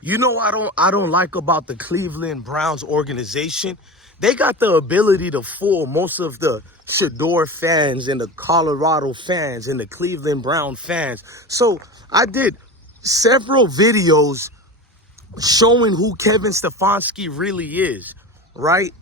You know, I don't like about the Cleveland Browns organization. They got the ability to fool most of the Shedeur fans and the Colorado fans and the Cleveland Brown fans. So I did several videos showing who Kevin Stefanski really is, right?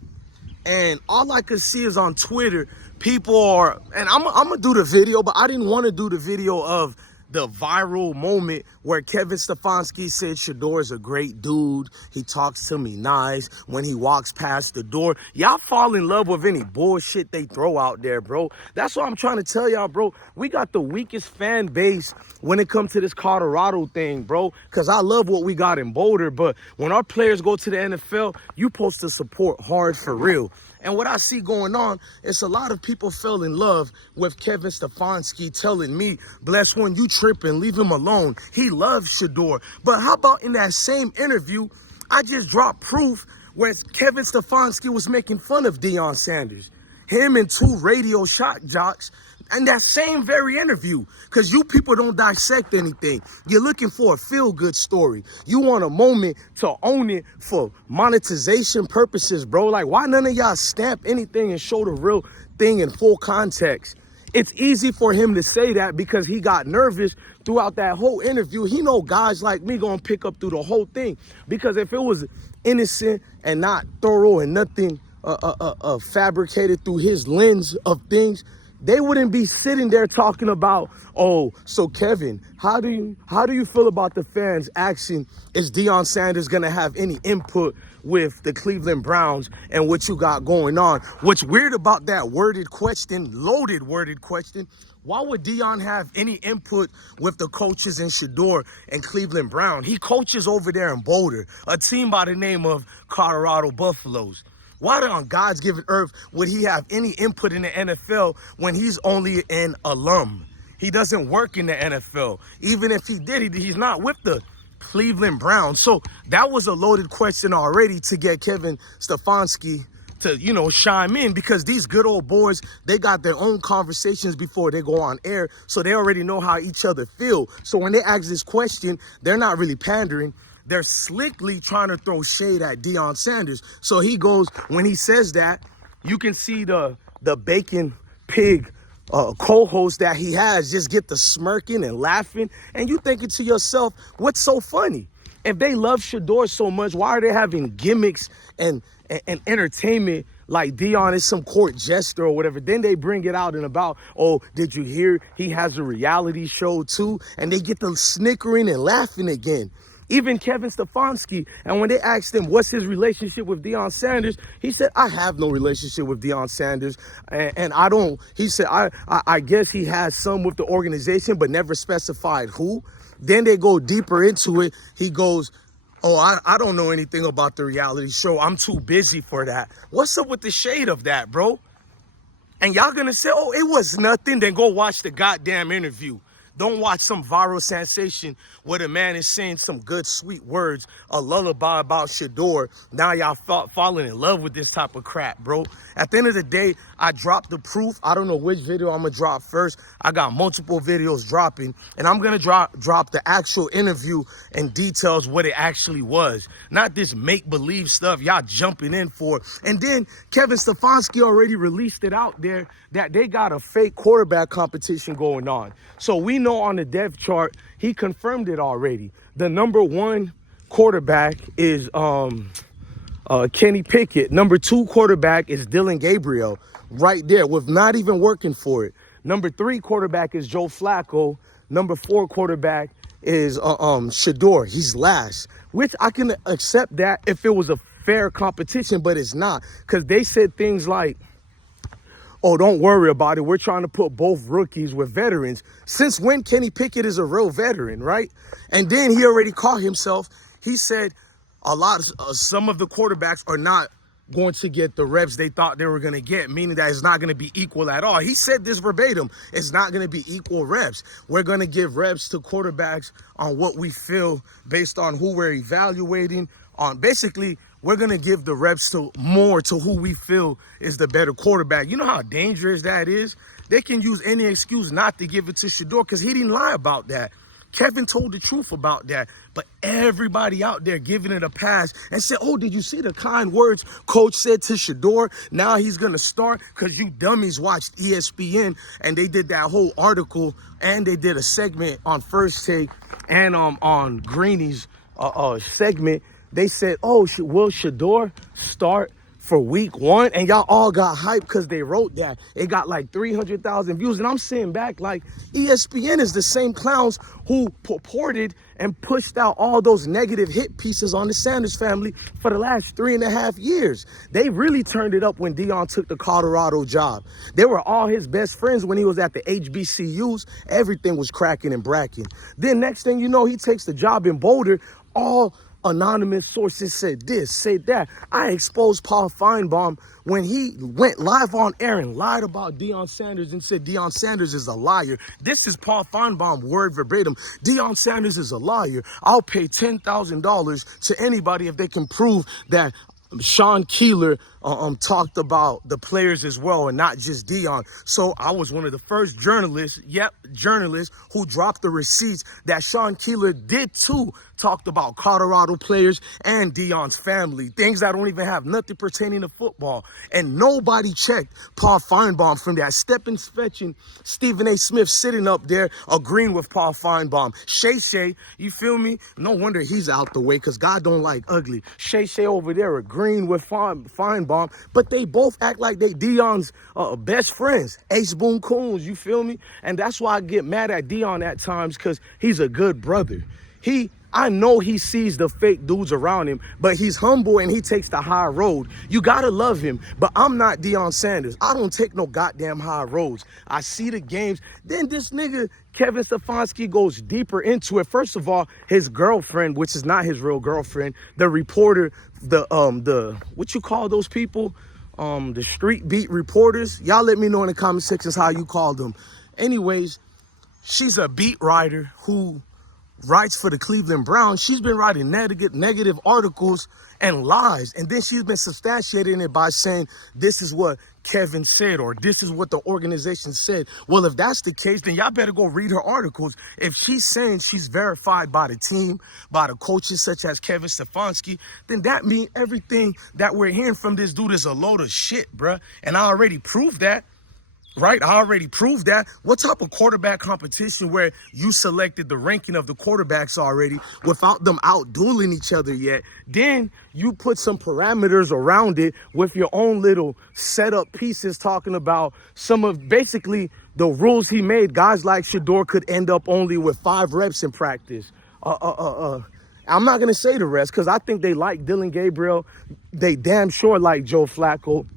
And all I could see is on Twitter, people are, and I'm gonna do the video, but I didn't want to do the video of the viral moment where Kevin Stefanski said Shedeur is a great dude. He talks to me nice when he walks past the door. Y'all fall in love with any bullshit they throw out there, bro. That's what I'm trying to tell y'all, bro. We got the weakest fan base when it comes to this Colorado thing, bro. Because I love what we got in Boulder, but when our players go to the NFL, you supposed to support hard for real. And what I see going on is a lot of people fell in love with Kevin Stefanski telling me, bless one, you tripping, leave him alone. He loves Shedeur. But how about in that same interview, I just dropped proof where Kevin Stefanski was making fun of Deion Sanders. Him and two radio shock jocks in that same very interview, because you people don't dissect anything. You're looking for a feel-good story. You want a moment to own it for monetization purposes, bro. Like, why none of y'all stamp anything and show the real thing in full context? It's easy for him to say that because he got nervous throughout that whole interview. He know guys like me gonna pick up through the whole thing, because if it was innocent and not thorough and nothing fabricated through his lens of things, they wouldn't be sitting there talking about, oh, so Kevin, how do you feel about the fans asking, is Deion Sanders gonna have any input with the Cleveland Browns and what you got going on? What's weird about that worded question, loaded worded question, why would Deion have any input with the coaches in Shedeur and Cleveland Brown? He coaches over there in Boulder, a team by the name of Colorado Buffaloes. Why on God's given earth would he have any input in the NFL when he's only an alum? He doesn't work in the NFL. Even if he did, he's not with the Cleveland Browns. So that was a loaded question already to get Kevin Stefanski to, you know, chime in, because these good old boys, they got their own conversations before they go on air, so they already know how each other feel. So when they ask this question, they're not really pandering. They're slickly trying to throw shade at Deion Sanders. So he goes, when he says that, you can see the bacon pig co-host that he has just get the smirking and laughing. And you thinking to yourself, what's so funny? If they love Shedeur so much, why are they having gimmicks and entertainment like Deion is some court jester or whatever? Then they bring it out and about, oh, did you hear he has a reality show too? And they get the snickering and laughing again. Even Kevin Stefanski, and when they asked him what's his relationship with Deion Sanders, he said, I have no relationship with Deion Sanders, and I don't, he said, I guess he has some with the organization, but never specified who. Then they go deeper into it. He goes, oh, I don't know anything about the reality show. I'm too busy for that. What's up with the shade of that, bro? And y'all gonna say, oh, it was nothing, then go watch the goddamn interview. Don't watch some viral sensation where the man is saying some good, sweet words, a lullaby about Shedeur. Now y'all falling in love with this type of crap, bro. At the end of the day, I dropped the proof. I don't know which video I'm going to drop first. I got multiple videos dropping, and I'm going to drop the actual interview and details what it actually was. Not this make-believe stuff y'all jumping in for. And then Kevin Stefanski already released it out there that they got a fake quarterback competition going on. So we know on the depth chart, he confirmed it already. The number one quarterback is Kenny Pickett. Number two quarterback is Dylan Gabriel, right there, with not even working for it. Number three quarterback is Joe Flacco. Number four quarterback is Shedeur. He's last, which I can accept that if it was a fair competition, but it's not, because they said things like, oh, don't worry about it, we're trying to put both rookies with veterans. Since when Kenny Pickett is a real veteran, right? And then he already caught himself. He said some of the quarterbacks are not going to get the reps they thought they were going to get, meaning that it's not going to be equal at all. He said this verbatim. It's not going to be equal reps. We're going to give reps to quarterbacks on what we feel based on who we're evaluating on. Basically, we're going to give the reps to who we feel is the better quarterback. You know how dangerous that is? They can use any excuse not to give it to Shedeur because he didn't lie about that. Kevin told the truth about that. But everybody out there giving it a pass and said, oh, did you see the kind words coach said to Shedeur? Now he's going to start, because you dummies watched ESPN and they did that whole article, and they did a segment on First Take and on Greeny's segment. They said, oh, will Shedeur start for week 1? And y'all all got hyped because they wrote that. It got like 300,000 views. And I'm sitting back like, ESPN is the same clowns who purported and pushed out all those negative hit pieces on the Sanders family for the last 3.5 years. They really turned it up when Deion took the Colorado job. They were all his best friends when he was at the HBCUs. Everything was cracking and bracking. Then next thing you know, he takes the job in Boulder. All anonymous sources said this, said that. I exposed Paul Feinbaum when he went live on air and lied about Deion Sanders and said Deion Sanders is a liar. This is Paul Feinbaum, word verbatim. Deion Sanders is a liar. I'll pay $10,000 to anybody if they can prove that Sean Keeler talked about the players as well and not just Deion. So I was one of the first journalists, who dropped the receipts that Sean Keeler did too, talked about Colorado players and Deion's family, things that don't even have nothing pertaining to football. And nobody checked Paul Feinbaum from that. Stepping, fetching Stephen A. Smith sitting up there agreeing with Paul Feinbaum. Shay, you feel me? No wonder he's out the way, because God don't like ugly. Shay over there agreeing with Feinbaum, but they both act like they Deion's best friends. Ace Boone Coons, you feel me? And that's why I get mad at Deion at times, because he's a good brother. I know he sees the fake dudes around him, but he's humble and he takes the high road. You gotta love him, but I'm not Deion Sanders. I don't take no goddamn high roads. I see the games. Then this nigga, Kevin Stefanski, goes deeper into it. First of all, his girlfriend, which is not his real girlfriend, the reporter, the what you call those people? The street beat reporters. Y'all let me know in the comment sections how you call them. Anyways, she's a beat writer who writes for the Cleveland Browns. She's been writing negative articles and lies, and then she's been substantiating it by saying this is what Kevin said, or this is what the organization said. Well, if that's the case, then y'all better go read her articles. If she's saying she's verified by the team, by the coaches such as Kevin Stefanski, then that means everything that we're hearing from this dude is a load of shit, bruh. And I already proved that. Right? I already proved that. What type of quarterback competition where you selected the ranking of the quarterbacks already without them out dueling each other yet? Then you put some parameters around it with your own little setup pieces talking about some of basically the rules he made. Guys like Shedeur could end up only with 5 reps in practice. I'm not going to say the rest because I think they like Dylan Gabriel. They damn sure like Joe Flacco.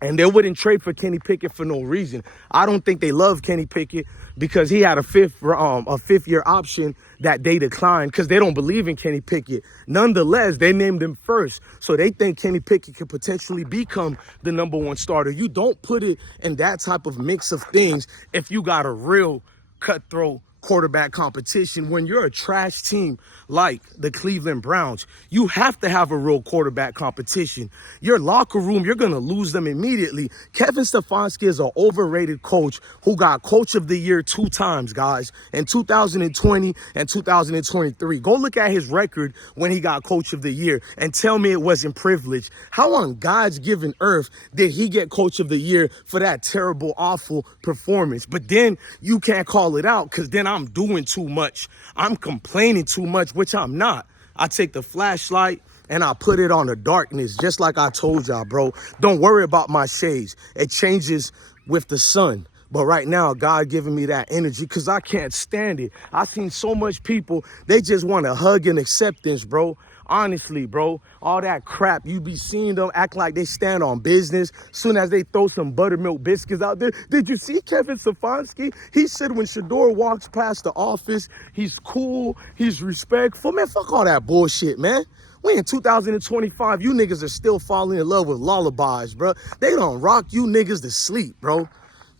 And they wouldn't trade for Kenny Pickett for no reason. I don't think they love Kenny Pickett because he had a fifth-year option that they declined because they don't believe in Kenny Pickett. Nonetheless, they named him first. So they think Kenny Pickett could potentially become the #1 starter. You don't put it in that type of mix of things if you got a real cutthroat quarterback competition. When you're a trash team like the Cleveland Browns, you have to have a real quarterback competition. Your locker room, you're going to lose them immediately. Kevin Stefanski is an overrated coach who got coach of the year 2 times, guys, in 2020 and 2023. Go look at his record when he got coach of the year and tell me it wasn't privilege. How on God's given earth did he get coach of the year for that terrible, awful performance? But then you can't call it out because then I'm doing too much. I'm complaining too much, which I'm not. I take the flashlight and I put it on the darkness, just like I told y'all, bro. Don't worry about my shades. It changes with the sun. But right now, God giving me that energy because I can't stand it. I've seen so much people, they just want a hug and acceptance, bro. Honestly, bro, all that crap, you be seeing them act like they stand on business. Soon as they throw some buttermilk biscuits out there. Did you see Kevin Stefanski? He said when Shedeur walks past the office, he's cool, he's respectful. Man, fuck all that bullshit, man. We in 2025, you niggas are still falling in love with lullabies, bro. They done rock you niggas to sleep, bro.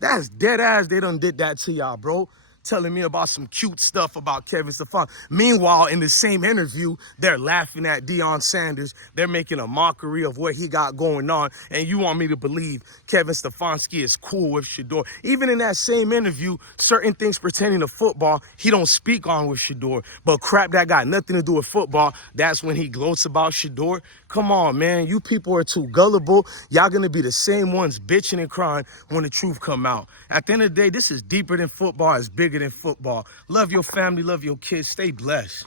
That's dead ass. They done did that to y'all, bro. telling me about some cute stuff about Kevin Stefanski. Meanwhile, in the same interview, they're laughing at Deion Sanders. They're making a mockery of what he got going on. And you want me to believe Kevin Stefanski is cool with Shedeur. Even in that same interview, certain things pertaining to football, he don't speak on with Shedeur. But crap that got nothing to do with football, that's when he gloats about Shedeur. Come on, man. You people are too gullible. Y'all gonna be the same ones bitching and crying when the truth come out. At the end of the day, this is deeper than football. It's bigger than football. Love your family. Love your kids. Stay blessed.